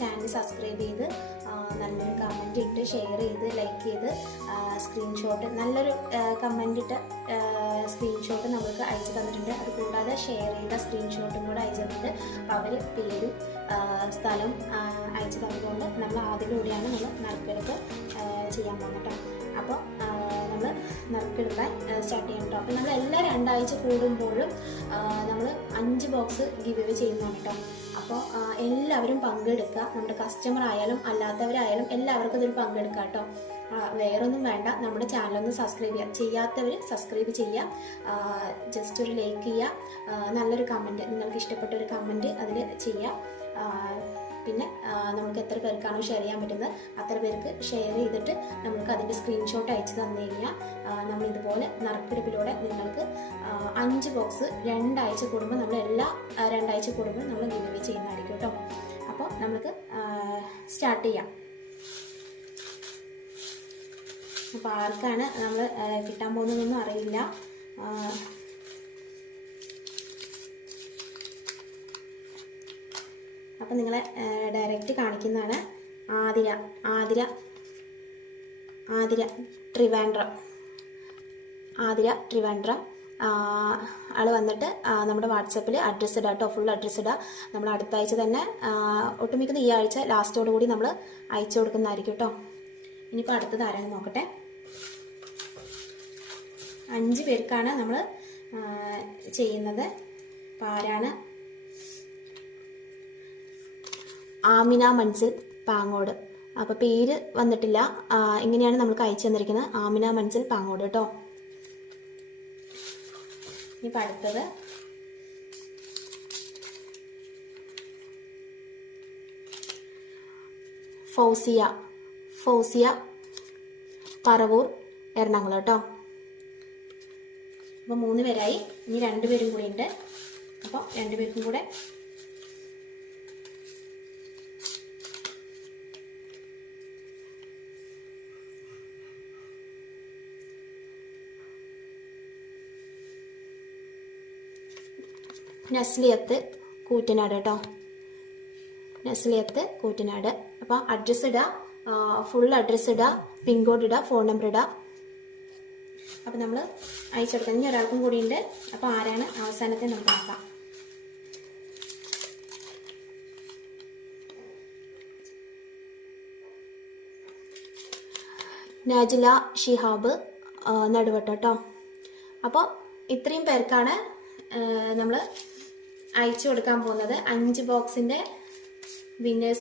Channel subscribe ചെയ്ത് നല്ലൊരു comment ഇട്ട് ഷെയർ ചെയ്ത് ലൈക്ക് ചെയ്ത് സ്ക്രീൻഷോട്ട് നല്ലൊരു കമൻറ്റ് ഇട്ട് സ്ക്രീൻഷോട്ട് നമുക്ക് അയച്ചു തന്നിട്ടുണ്ട്. അതുകൂടാതെ ഷെയർ ചെയ്ത സ്ക്രീൻഷോട്ടും കൂടെ അയച്ചു തന്നിട്ട് അപ്പോൾ അവർ പേരും സ്ഥലം അയച്ചു തന്നതുകൊണ്ട് നമ്മൾ അതിലൂടെയാണ് നമ്മൾ നറുക്കെടുപ്പ് ചെയ്യാൻ പോകുന്നത്. അപ്പോൾ നമ്മൾ നറുക്കെടുക്കാൻ സ്റ്റാർട്ട് ചെയ്യണം കേട്ടോ. അപ്പോൾ നമ്മൾ എല്ലാ 2 ആഴ്ച കൂടുമ്പോഴും നമ്മൾ 5 ബോക്സ് ഗിവ് അവേ ചെയ്യുന്നതാണ് കേട്ടോ. അപ്പോൾ എല്ലാവരും പങ്കെടുക്കുക. നമ്മുടെ കസ്റ്റമർ ആയാലും അല്ലാത്തവരായാലും എല്ലാവർക്കും ഇതിൽ പങ്കെടുക്കുക കേട്ടോ. വേറൊന്നും വേണ്ട, നമ്മുടെ ചാനലൊന്ന് സബ്സ്ക്രൈബ് ചെയ്യുക. ചെയ്യാത്തവർ സബ്സ്ക്രൈബ് ചെയ്യുക, ജസ്റ്റ് ഒരു ലൈക്ക് ചെയ്യുക, നല്ലൊരു കമൻറ്റ്, നിങ്ങൾക്ക് ഇഷ്ടപ്പെട്ട ഒരു കമൻറ്റ് അതിൽ ചെയ്യുക. പിന്നെ നമുക്ക് എത്ര പേർക്കാണോ ഷെയർ ചെയ്യാൻ പറ്റുന്നത് അത്ര പേർക്ക് ഷെയർ ചെയ്തിട്ട് നമുക്ക് അതിൻ്റെ സ്ക്രീൻഷോട്ട് അയച്ചു തന്നു കഴിഞ്ഞാൽ നമ്മൾ ഇതുപോലെ നറുക്കെടുപ്പിലൂടെ നിങ്ങൾക്ക് 5 ബോക്സ് 2 ആഴ്ച കൂടുമ്പോൾ നമ്മൾ എല്ലാ 2 ആഴ്ച കൂടുമ്പോൾ നമ്മൾ ഗിവ് അവേ ചെയ്യുന്നതായിരിക്കും കേട്ടോ. അപ്പോൾ നമുക്ക് സ്റ്റാർട്ട് ചെയ്യാം. അപ്പോൾ ആർക്കാണ് നമ്മൾ കിട്ടാൻ പോകുന്നതെന്നൊന്നും അറിയില്ല. അപ്പം നിങ്ങളെ ഡയറക്റ്റ് കാണിക്കുന്നതാണ്. ആതിര ട്രിവാൻഡ്രം ആൾ വന്നിട്ട് നമ്മുടെ വാട്സപ്പിൽ അഡ്രസ്സ് ഇടുക കേട്ടോ. ഫുൾ അഡ്രസ്സ് ഇടുക. നമ്മൾ അടുത്ത ആഴ്ച തന്നെ ഒട്ടുമിക്കുന്ന ഈ ആഴ്ച ലാസ്റ്റോടുകൂടി നമ്മൾ അയച്ചു കൊടുക്കുന്നതായിരിക്കും കേട്ടോ. ഇനിയിപ്പോൾ അടുത്തത് ആരാണ് നോക്കട്ടെ. 5 പേർക്കാണ് നമ്മൾ ചെയ്യുന്നത്. അപ്പോൾ ആരാണ്? ആമിന മൻസിൽ പാങ്ങോട്. അപ്പോൾ പേര് വന്നിട്ടില്ല. ഇങ്ങനെയാണ് നമുക്ക് അയച്ചു തന്നിരിക്കുന്നത്. ആമിന മൻസിൽ പാങ്ങോട് കേട്ടോ. ഇനിയിപ്പോൾ അടുത്തത് ഫൗസിയ പറവൂർ എറണാകുളം കേട്ടോ. അപ്പോൾ 3 പേരായി. ഇനി 2 പേരും കൂടി ഉണ്ട്. അപ്പോൾ 2 പേർക്കും കൂടെ നസ്ലിയത്ത് കൂറ്റനാട് കേട്ടോ. നസ്ലിയത്ത് കൂറ്റനാട്. അപ്പോൾ അഡ്രസ്സ് ഇടുക, ഫുൾ അഡ്രസ്സ് ഇടുക, പിൻകോഡ് ഇടുക, ഫോൺ നമ്പർ ഇടുക. അപ്പോൾ നമ്മൾ അയച്ചെടുക്കാം. ഇനി ഒരാൾക്കും കൂടി ഉണ്ട്. അപ്പോൾ ആരാണ് അവസാനത്തെ നമുക്ക് നോക്കാം. നാജില ഷിഹാബ് നടുവട്ടം കേട്ടോ. അപ്പോൾ ഇത്രയും പേർക്കാണ് നമ്മൾ അയച്ചു കൊടുക്കാൻ പോകുന്നത്. 5 ബോക്സിൻ്റെ വിന്നേഴ്സ്